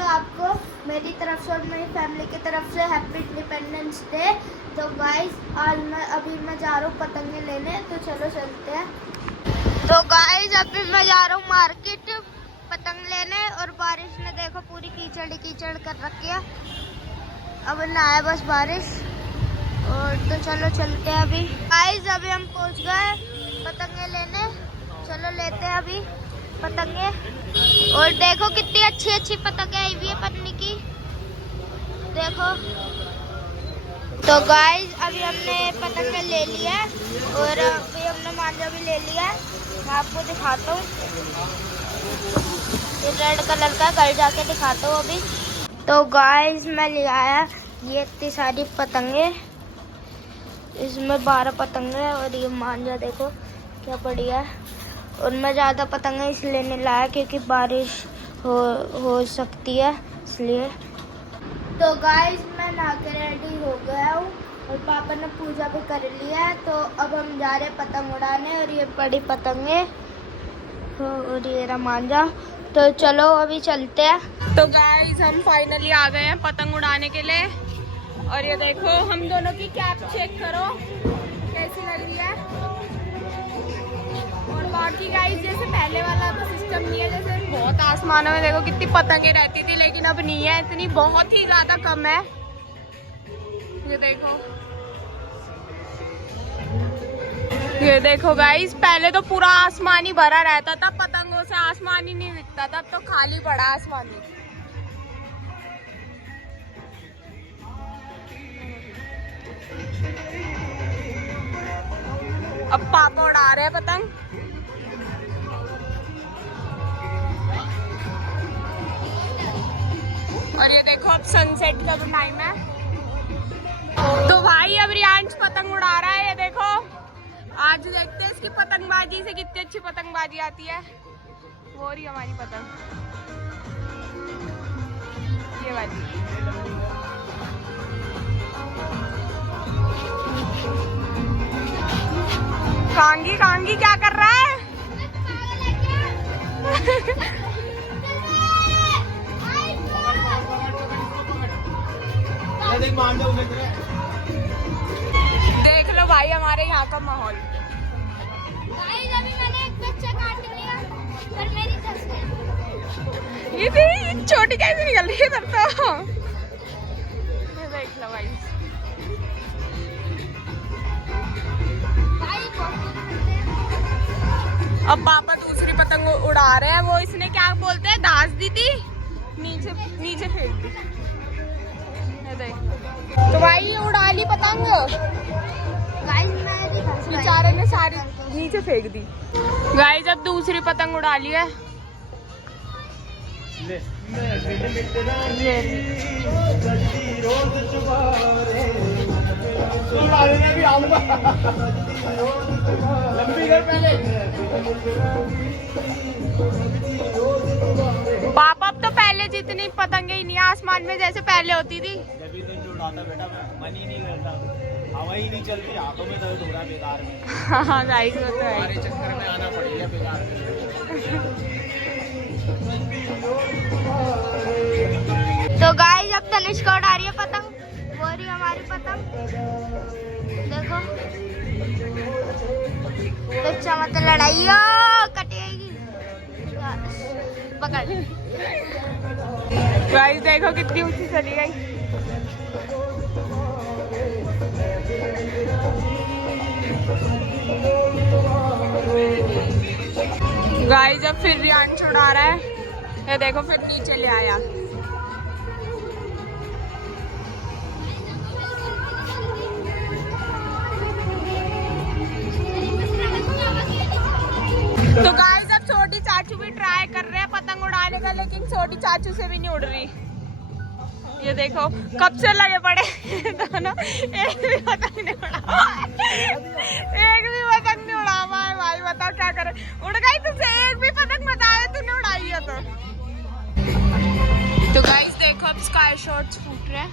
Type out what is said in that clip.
तो आपको मेरी तरफ से और मेरी फैमिली की तरफ से हैप्पी इंडिपेंडेंस डे। तो गाइस आज मैं जा रहा हूँ पतंगे लेने, तो चलो चलते हैं। तो गाइस अभी मैं जा रहा हूँ मार्केट पतंग लेने, और बारिश ने देखो पूरी कीचड़ कीचड़ कर रखी है। अब ना है बस बारिश, और तो चलो चलते हैं अभी। गाइस अभी हम पहुँच गए पतंगे लेने, चलो लेते हैं अभी पतंगे। और देखो कितनी अच्छी अच्छी पतंगे आई हुई है पत्नी की, देखो। तो गाइस अभी हमने पतंगे ले लिया है, और अभी हमने मांझा भी ले लिया है। मैं आपको दिखाता हूँ, ये रेड कलर का, घर जाके दिखाता हूँ अभी। तो गाइस मैं ले आया ये इतनी सारी पतंगे, इसमें 12 पतंगे हैं, और ये मांझा देखो क्या बढ़िया है। और मैं ज़्यादा पतंगे इसलिए नहीं लाया क्योंकि बारिश हो सकती है, इसलिए। तो गाइस मैं नहा के रेडी हो गया हूँ, और पापा ने पूजा भी कर लिया है। तो अब हम जा रहे हैं पतंग उड़ाने, और ये बड़ी पतंगे और ये रहा मांझा। तो चलो अभी चलते हैं। तो गाइस हम फाइनली आ गए हैं पतंग उड़ाने के लिए, और ये देखो हम दोनों की कैप चेक करो कैसी लग रही है। और बाकी गाइस जैसे पहले वाला तो सिस्टम नहीं है, जैसे बहुत आसमानों में देखो कितनी पतंगे रहती थी, लेकिन अब नहीं है इतनी, बहुत ही ज्यादा कम है। ये देखो गाइस, पहले तो पूरा आसमान ही भरा रहता था पतंगों से, आसमान ही नहीं दिखता था, अब तो खाली पड़ा आसमान में। अब पापा उड़ा रहे हैं पतंग। और ये देखो अब सनसेट का भी टाइम है। तो भाई अब रियांश पतंग उड़ा रहा है, ये देखो। आज देखते हैं इसकी पतंगबाजी से कितनी अच्छी पतंगबाजी आती है। वो रही हमारी पतंग, ये वाली। कांगी कांगी क्या कर रहा है? देख लो भाई हमारे यहाँ का माहौल। अभी मैंने एक बच्चा काट लिया, पर मेरी तस्वीर ये छोटी कैसे निकल रही है इधर तो। ये देख लो भाई। अब पापा दूसरी पतंग उड़ा रहे हैं, वो इसने क्या बोलते हैं, दास दी थी, नीचे नीचे फेंक दी। ये देख। तो भाई ये उड़ा ली पतंग, बेचारे ने सारी नीचे फेंक दी। गाइस अब दूसरी पतंग उड़ा ली है। पापा अब तो पहले जितनी पतंगे ही नहीं आसमान में जैसे पहले होती थी। जब तो जो उड़ाता बेटा मैं मन ही नहीं करता, हवा ही नहीं चलती, हाथों में दर्द हो रहा है बेकार में। हाँ गाइस वो तो है, हमारे चक्कर में आना पड़ेगा बेकार में। तो गाइस अब तनिष्का उड़ा रही है पतंग, वो रही हमारी पतंग, देखो। बच्चा मत लड़ाइयो, कटेगी। पकड़। गाइस देखो कितनी ऊंची चली गई। गाइस अब फिर रियांश उड़ा रहा है, ये देखो फिर नीचे ले आया। तो गाइस अब छोटी चाचू भी ट्राई कर रहे हैं पतंग उड़ाने का, लेकिन छोटी चाचू से भी नहीं उड़ रही। ये देखो कब से लगे पड़े दोनों, एक भी पतंग नहीं उड़ा, एक भी पतंग नहीं उड़ा पाए। भाई बताओ क्या करे, उड़ गई तुझसे एक भी पतंग, बताया तूने उड़ाई है तो गाइस देखो अब स्काई शॉट्स फूट रहे हैं।